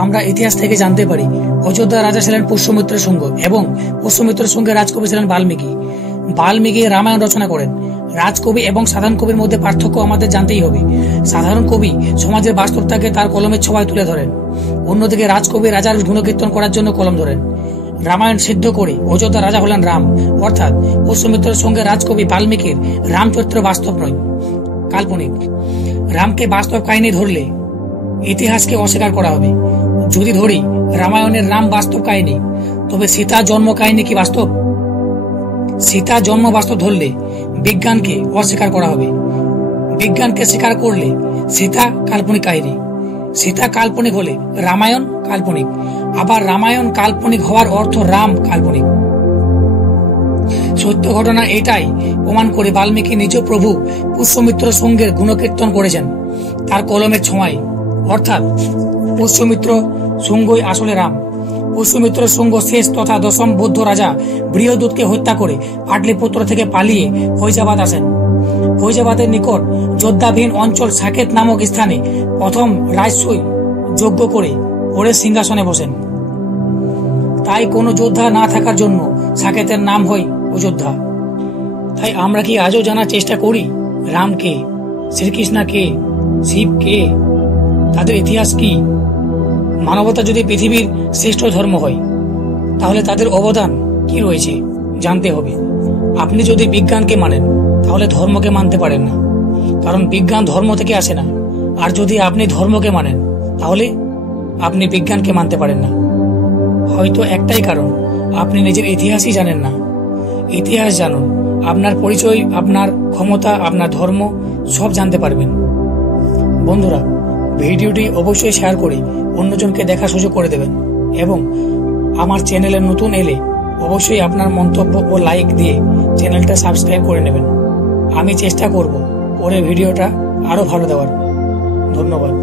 আমরা ইতিহাস থেকে জানতে পারি অযোধ্যার রাজা ছিলেন পুষ্যমিত্র শুঙ্গ এবং পুষ্যমিত্র শুঙ্গের রাজকবি ছিলেন বাল্মীকি। বাল্মীকি রামায়ণ রচনা করেন। রাজকবি এবং সাধারণ কবির মধ্যে পার্থক্য আমাদের জানতেই হবে। সাধারণ কবি সমাজের বাস্তবতাকে তার কলমের ছোঁয়ায় তুলে ধরেন, অন্যদিকে রাজকবি রাজার গুণকীর্তন করার জন্য কলম ধরেন। রামায়ণ সিদ্ধ করে অযোধ্যার রাজা হলেন রাম, অর্থাৎ পুষ্যমিত্রের সঙ্গে রাজকবি বাল্মীকির রামচরিত্র বাস্তব নয়, কাল্পনিক। রামকে বাস্তব কাহিনী ধরলে ইতিহাসকে অস্বীকার করা হবে। যদি ধরি রামায়ণের রাম বাস্তব কাহিনী, তবে সীতা জন্ম কাহিনী কি বাস্তব? সীতা জন্ম বাস্তব ধরলে বিজ্ঞানকে অস্বীকার করা হবে। বিজ্ঞানকে স্বীকার করলে সীতা কাল্পনিক কাহিনী। সীতা কাল্পনিক হলে রামায়ণ কাল্পনিক, আবার রামায়ণ কাল্পনিক হওয়ার অর্থ রাম কাল্পনিক। সত্য ঘটনা এটাই প্রমাণ করে বাল্মীকি নিজ প্রভু পুষ্যমিত্র সঙ্গের গুণকীর্তন করেছেন তার কলমের ছোঁয়ায়, অর্থাৎ পুষ্যমিত্র শুঙ্গই আসলে রাম। পুষ্যমিত্র শুঙ্গ শেষ তথা দশম বৌদ্ধ রাজা বৃহদূতকে হত্যা করে পাটলিপুত্র থেকে পালিয়ে ফৈজাবাদ আসেন। ফৈজাবাদের নিকট যোদ্ধাবিহীন অঞ্চল সাকেত নামক স্থানে প্রথম রাজসূয় যজ্ঞ করে পরে সিংহাসনে বসেন। তাই কোনো যোদ্ধা না থাকার জন্য সাকেতের নাম হয় অযোধ্যা। তাই আমরা কি আজও জানার চেষ্টা করি রাম কে, শ্রীকৃষ্ণ কে, শিব কে, তাদের ইতিহাস কি? মানবতা যদি পৃথিবীর শ্রেষ্ঠ ধর্ম হয়, তাহলে তাদের অবদান কি রয়েছে জানতে হবে। আপনি যদি বিজ্ঞানকে মানেন, তাহলে ধর্মকে মানতে পারেন না, কারণ বিজ্ঞান ধর্ম থেকে আসে না। আর যদি আপনি ধর্মকে মানেন, তাহলে আপনি বিজ্ঞানকে মানতে পারেন না। হয়তো একটাই কারণ, আপনি নিজের ইতিহাসই জানেন না। ইতিহাস জানুন, আপনার পরিচয়, আপনার ক্ষমতা, আপনার ধর্ম সব জানতে পারবেন। বন্ধুরা, ভিডিওটি অবশ্যই শেয়ার করে অন্যজনকে দেখার সুযোগ করে দেবেন এবং আমার চ্যানেলে নতুন এলে অবশ্যই আপনার মন্তব্য ও লাইক দিয়ে চ্যানেলটা সাবস্ক্রাইব করে নেবেন। আমি চেষ্টা করব পরে ভিডিওটা আরো ভালো দেওয়ার। ধন্যবাদ।